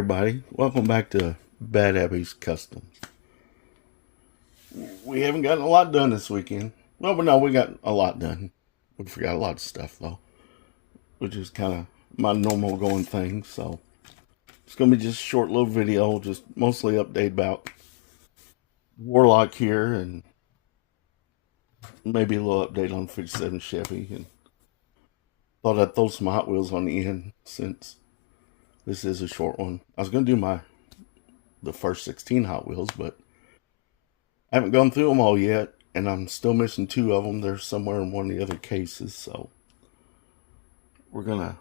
everybody, welcome back to Bad Abby's Custom. We haven't gotten a lot done this weekend. No, but no, we got a lot done. We forgot a lot of stuff though, which is kind of my normal going thing. So it's gonna be just a short little video, just mostly update about Warlock here and maybe a little update on 57 Chevy. And thought I'd throw some Hot Wheels on the end since this is a short one. I was gonna do the first 16 Hot Wheels, but I haven't gone through them all yet, and I'm still missing 2 of them. They're somewhere in one of the other cases, so we're gonna,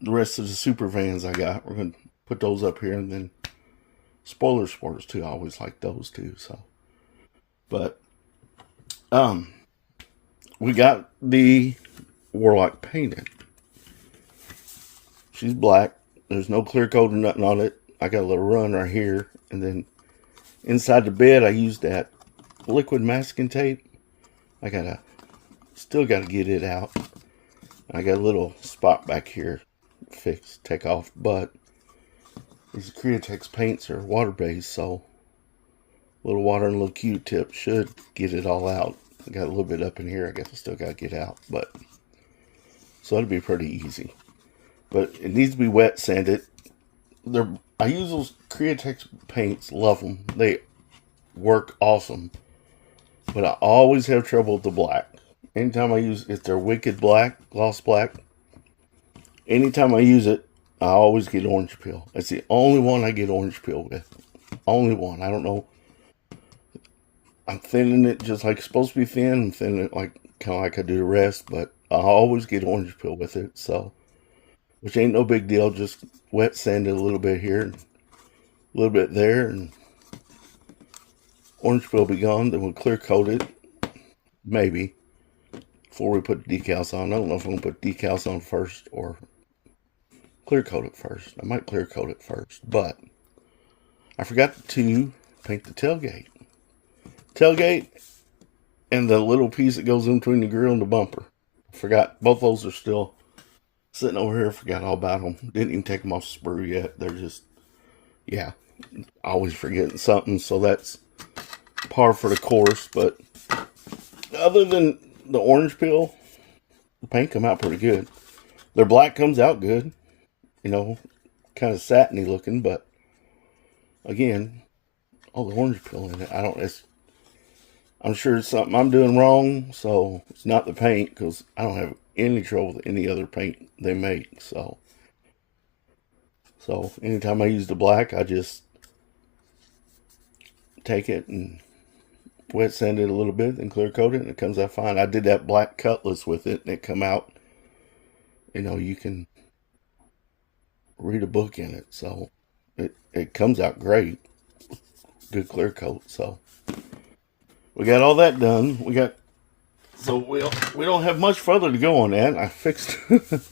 the rest of the super vans I got, we're gonna put those up here, and then spoiler sports too. I always like those too. So, but we got the Warlock painted. She's black. There's no clear coat or nothing on it. I got a little run right here, and then inside the bed I used that liquid masking tape. Still gotta get it out. I got a little spot back here fixed, take off, but these Createx paints are water based, so a little water and a little Q-tip should get it all out. I got a little bit up in here I guess I still gotta get out, but so that'll be pretty easy. But it needs to be wet sanded. I use those Createx paints, love them. They work awesome. But I always have trouble with the black. Anytime I use, if they're wicked black, gloss black, anytime I use it, I always get orange peel. That's the only one I get orange peel with. Only one. I don't know. I'm thinning it just like it's supposed to be thin. I'm thinning it like kind of like I do the rest, but I always get orange peel with it. So, which ain't no big deal. Just wet sand it a little bit here, and a little bit there, and orange peel will be gone. Then we'll clear coat it, maybe, before we put the decals on. I don't know if I'm going to put decals on first or clear coat it first. I might clear coat it first, but I forgot to paint the tailgate. Tailgate and the little piece that goes in between the grill and the bumper. Forgot, both those are still sitting over here. Forgot all about them. Didn't even take them off the sprue yet. They're just, yeah, always forgetting something. So that's par for the course. But other than the orange peel, the paint come out pretty good. Their black comes out good. You know, kind of satiny looking, but again, all the orange peel in it. I'm sure it's something I'm doing wrong. So it's not the paint, because I don't have any trouble with any other paint they make. So anytime I use the black, I just take it and wet sand it a little bit and clear coat it, and it comes out fine. I did that black Cutlass with it, and it come out, you know, you can read a book in it. So it comes out great. Good clear coat. So we got all that done. So we don't have much further to go on that. I fixed, I don't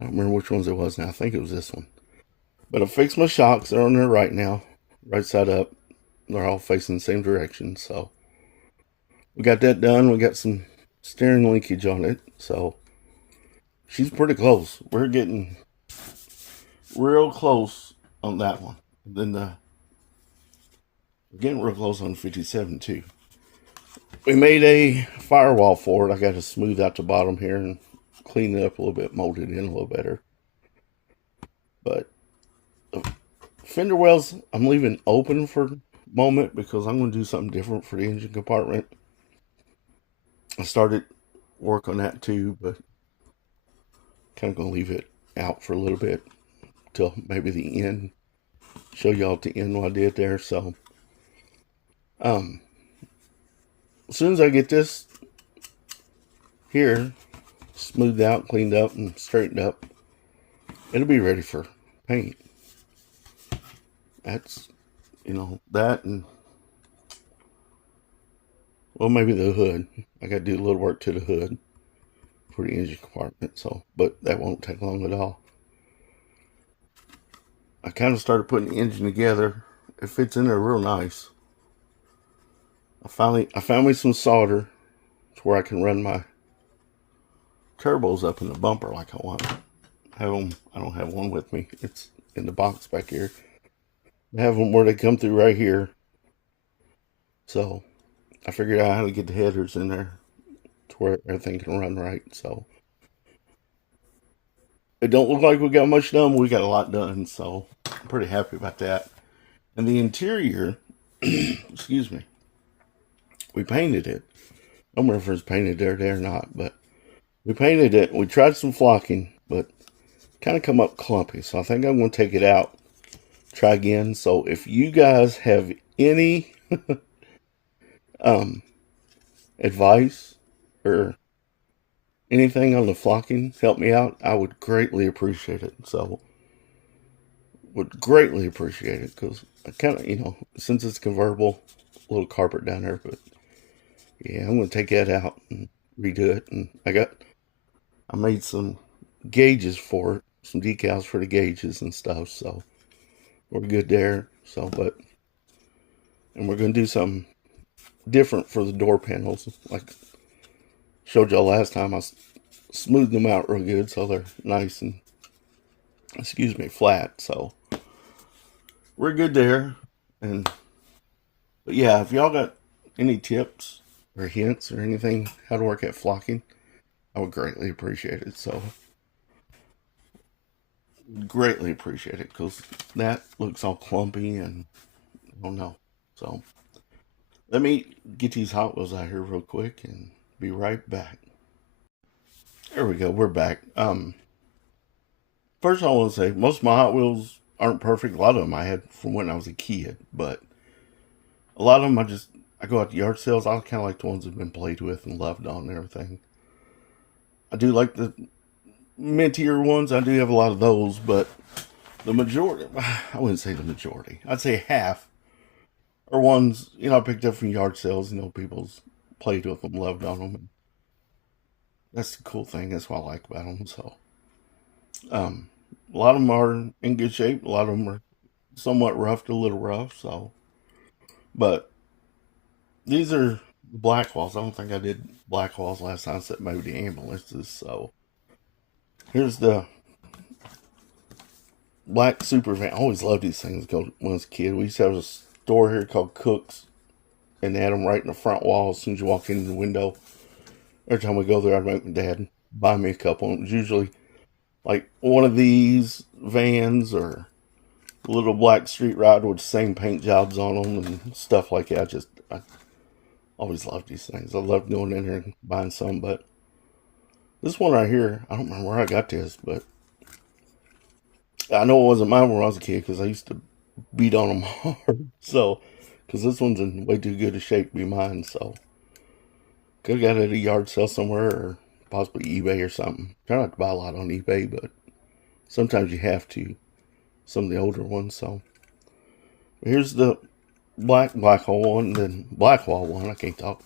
remember which ones it was now. I think it was this one. But I fixed my shocks. They're on there right now. Right side up. They're all facing the same direction. So we got that done. We got some steering linkage on it. So she's pretty close. We're getting real close on that one. Then we're getting real close on 57 too. We made a firewall for it. I got to smooth out the bottom here and clean it up a little bit, mold it in a little better. But the fender wells, I'm leaving open for the moment because I'm going to do something different for the engine compartment. I started work on that too, but kind of going to leave it out for a little bit till maybe the end. Show y'all at the end what I did there. So, as soon as I get this here smoothed out, cleaned up, and straightened up, it'll be ready for paint. That's, you know, that and, well, maybe the hood. I got to do a little work to the hood for the engine compartment. So, but that won't take long at all. I kind of started putting the engine together. It fits in there real nice. I found me some solder to where I can run my turbos up in the bumper like I want. I don't have one with me. It's in the box back here. I have them where they come through right here. So I figured out how to get the headers in there to where everything can run right. So it don't look like we got much done, but we got a lot done. So I'm pretty happy about that. And the interior, excuse me, we painted it. I don't remember if it's painted there or not, but we painted it. We tried some flocking, but kind of come up clumpy. So I think I'm going to take it out, try again. So if you guys have any um, advice or anything on the flocking, help me out. I would greatly appreciate it. So would greatly appreciate it because I kind of, since it's convertible, a little carpet down there, but yeah, I'm going to take that out and redo it. And I made some gauges for it, some decals for the gauges and stuff. So we're good there. So, and we're going to do something different for the door panels. Like showed y'all last time, I smoothed them out real good so they're nice and, flat. So we're good there. But yeah, if y'all got any tips or hints or anything how to work at flocking, I would greatly appreciate it. So greatly appreciate it because that looks all clumpy and I don't know. So let me get these Hot Wheels out here real quick and be right back. There we go. We're back. First I want to say most of my Hot Wheels aren't perfect. A lot of them I had from when I was a kid, but a lot of them I go out to yard sales. I kind of like the ones that've been played with and loved on and everything. I do like the mintier ones. I do have a lot of those, but the majority, I wouldn't say the majority. I'd say half are ones, I picked up from yard sales. People's played with them, loved on them. And that's the cool thing. That's what I like about them. So, a lot of them are in good shape. A lot of them are somewhat rough to a little rough. So, but these are black walls. I don't think I did black walls last time, except maybe the ambulances. So, here's the black super van. I always loved these things when I was a kid. We used to have a store here called Cook's, and they had them right in the front wall as soon as you walk in the window. Every time we go there, I'd make my dad buy me a couple. It was usually like one of these vans or a little black street ride with the same paint jobs on them and stuff like that. I always loved these things. I loved going in here and buying some, but this one right here, I don't remember where I got this, but I know it wasn't mine when I was a kid because I used to beat on them hard. So, because this one's in way too good a shape to be mine, so could have got it at a yard sale somewhere or possibly eBay or something. Try not to buy a lot on eBay, but sometimes you have to. Some of the older ones. So here's the black hole one, then black wall one. I can't talk.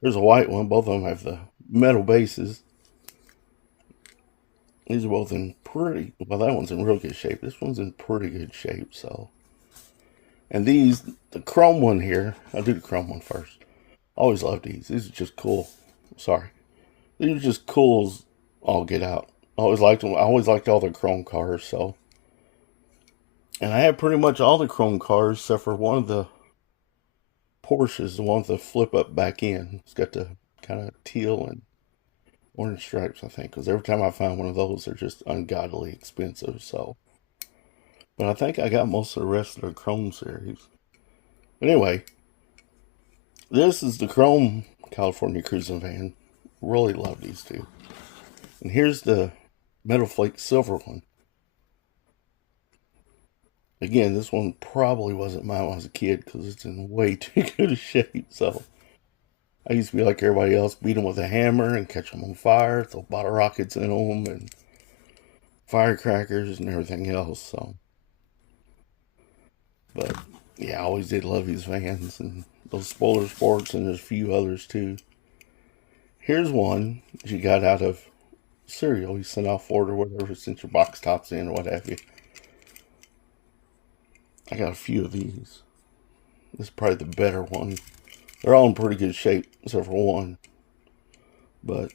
Here's a white one. Both of them have the metal bases. These are both in pretty. Well, that one's in real good shape. This one's in pretty good shape. So, and these, the chrome one here. I'll do the chrome one first. I always loved these. These are just cool. Sorry, these are just cool as all get out. I always liked them. I always liked all the chrome cars. So. And I have pretty much all the chrome cars except for one of the Porsches, the one with the flip up back end. It's got the kind of teal and orange stripes, I think. Because every time I find one of those, they're just ungodly expensive. So, but I think I got most of the rest of the chrome series. But anyway, this is the chrome California cruising van. Really love these two. And here's the Metal Flake silver one. Again, this one probably wasn't mine when I was a kid because it's in way too good a shape. So I used to be like everybody else, beat them with a hammer and catch them on fire, throw bottle rockets in them and firecrackers and everything else. So, but yeah, I always did love these vans and those spoiler sports, and there's a few others too. Here's one you got out of cereal you sent off for it or whatever, sent your box tops in or what have you. I got a few of these. This is probably the better one. They're all in pretty good shape, except for one. But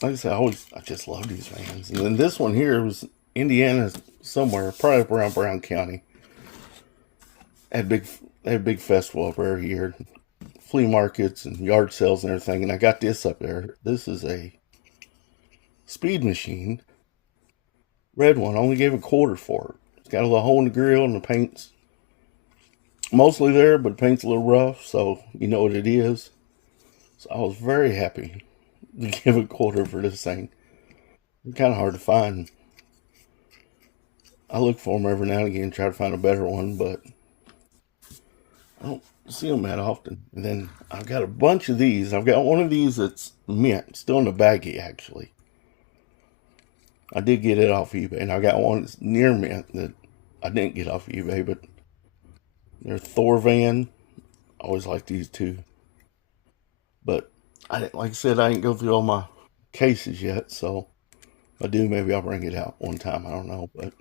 like I said, I just love these vans. And then this one here was Indiana somewhere, probably around Brown County. Had big they had a big festival up there every year, flea markets and yard sales and everything. And I got this up there. This is a speed machine, red one. I only gave a quarter for it. It's got a little hole in the grill and the paint's mostly there, but the paint's a little rough, so you know what it is. So I was very happy to give a quarter for this thing. It's kind of hard to find. I look for them every now and again, try to find a better one, but I don't see them that often. And then I've got a bunch of these. I've got one of these that's mint, still in the baggie actually. I did get it off eBay, and I got one that's near mint that I didn't get off eBay, but they're Thor Van. I always like these too. But like I said, I didn't go through all my cases yet, so if I do, maybe I'll bring it out one time. I don't know, but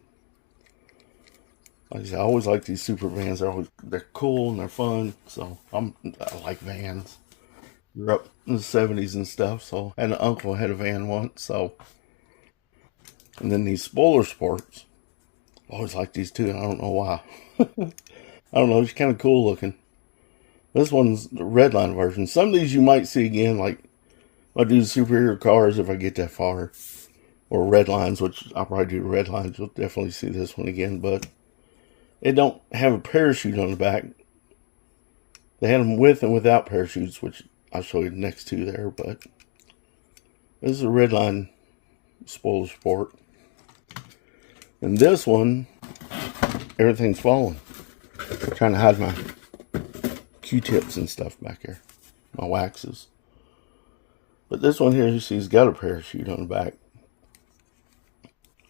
like I said, I always like these super vans. They're cool and they're fun. So I like vans. Grew up in the '70s and stuff. So I had an uncle who had a van once. So and then these spoiler sports. I always like these too, and I don't know why. I don't know. It's kind of cool looking. This one's the red line version. Some of these you might see again, like I do superhero cars if I get that far, or red lines, which I'll probably do red lines. You'll definitely see this one again, but it don't have a parachute on the back. They had them with and without parachutes, which I'll show you next to there. But this is a red line spoiler sport, and this one, everything's falling. I'm trying to hide my Q-tips and stuff back here, my waxes. But this one here, you see, has got a parachute on the back.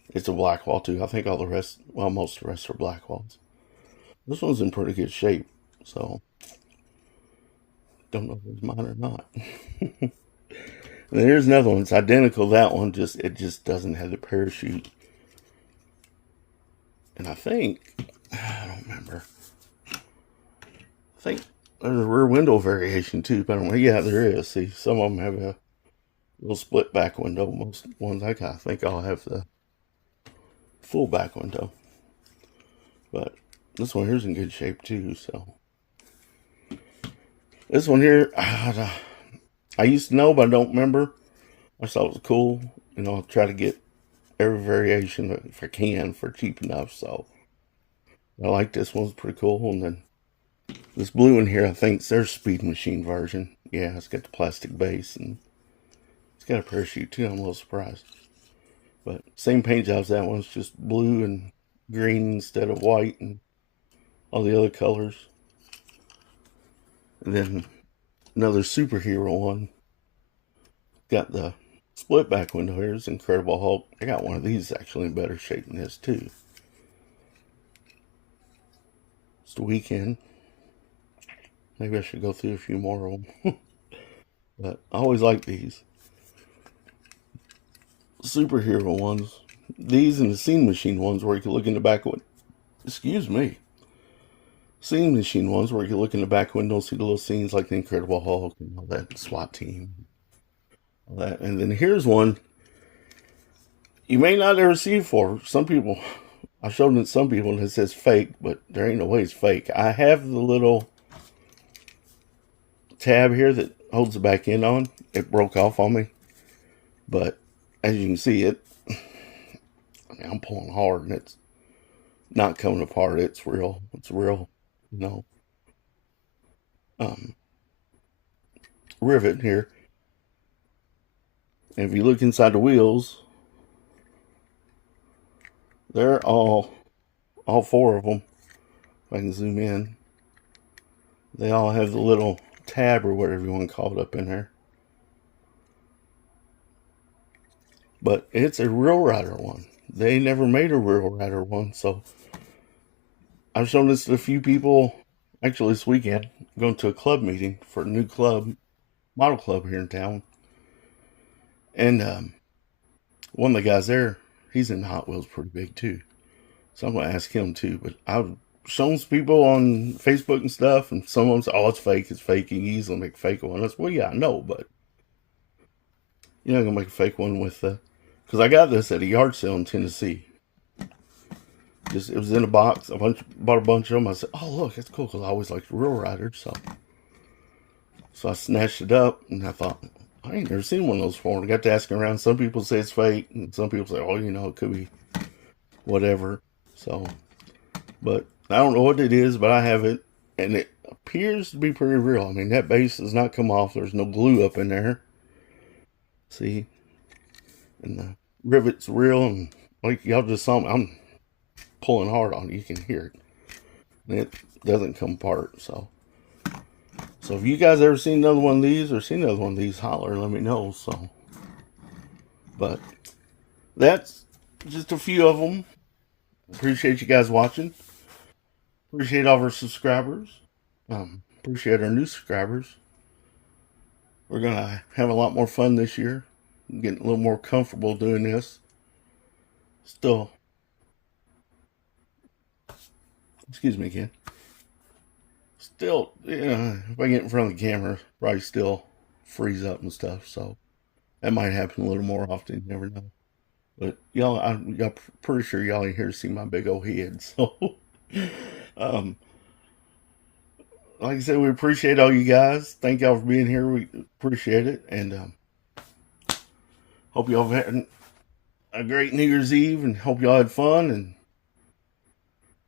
It's a black wall too. I think all the rest, well, most of the rest are black walls. This one's in pretty good shape, so don't know if it's mine or not. And here's another one. It's identical to that one. It just doesn't have the parachute. And I think I don't remember. I think there's a rear window variation too, but I don't know. Yeah, there is. See, some of them have a little split back window. Most ones I think I'll have the full back window. But this one here's in good shape too. So this one here, I used to know, but I don't remember. I thought it was cool. You know, I'll try to get every variation if I can for cheap enough. So I like this one. It's pretty cool. And then this blue one here, I think it's their speed machine version. Yeah, it's got the plastic base and it's got a parachute too. I'm a little surprised. But same paint jobs that one's just blue and green instead of white and all the other colors. And then another superhero one. Got the split back window here. It's Incredible Hulk. I got one of these actually in better shape than this too. It's the weekend. Maybe I should go through a few more of them. But I always like these superhero ones. These and the scene machine ones where you can look in the back window. Excuse me. Scene machine ones where you can look in the back window and see the little scenes like the Incredible Hulk and all that, SWAT team. All that. And then here's one you may not ever see before. Some people, I showed it to some people and it says fake, but there ain't no way it's fake. I have the little tab here that holds the back end on. It broke off on me. But as you can see, I'm pulling hard and it's not coming apart. It's real, you know, rivet here. And if you look inside the wheels, they're all four of them. If I can zoom in, they all have the little tab or whatever you want to call it up in there. But it's a Real Rider one. They never made a Real Rider one, so I've shown this to a few people. Actually, this weekend, I'm going to a club meeting for a new club, model club here in town. And one of the guys there, he's in Hot Wheels pretty big too. So I'm going to ask him too. But I've shown some people on Facebook and stuff, and some of them say, oh, it's fake. You can easily make a fake one. I said, well, yeah, I know, but you're not going to make a fake one with because I got this at a yard sale in Tennessee. just, it was in a box. Bought a bunch of them. I said, oh, look, that's cool, because I always liked Real Riders. So I snatched it up, and I thought, I ain't never seen one of those before. And I got to asking around. Some people say it's fake, and some people say, oh, it could be whatever. So, but I don't know what it is, but I have it, and it appears to be pretty real. I mean, that base does not come off. There's no glue up in there. See? And the rivet's real, and like y'all just saw me, I'm pulling hard on it. You can hear it. And it doesn't come apart, so if you guys ever seen another one of these or seen another one of these, holler and let me know. So, but that's just a few of them. Appreciate you guys watching. Appreciate all of our subscribers. Appreciate our new subscribers. We're gonna have a lot more fun this year. Getting a little more comfortable doing this. Still, excuse me again. Still, if I get in front of the camera, probably still freeze up and stuff. So that might happen a little more often. You never know. But y'all pretty sure y'all ain't here to see my big old head. So, um, like I said, we appreciate all you guys. Thank y'all for being here. We appreciate it, and hope y'all have had a great New Year's Eve, and hope y'all had fun. And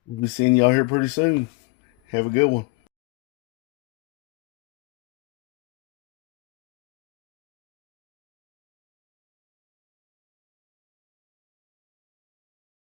we'll be seeing y'all here pretty soon. Have a good one.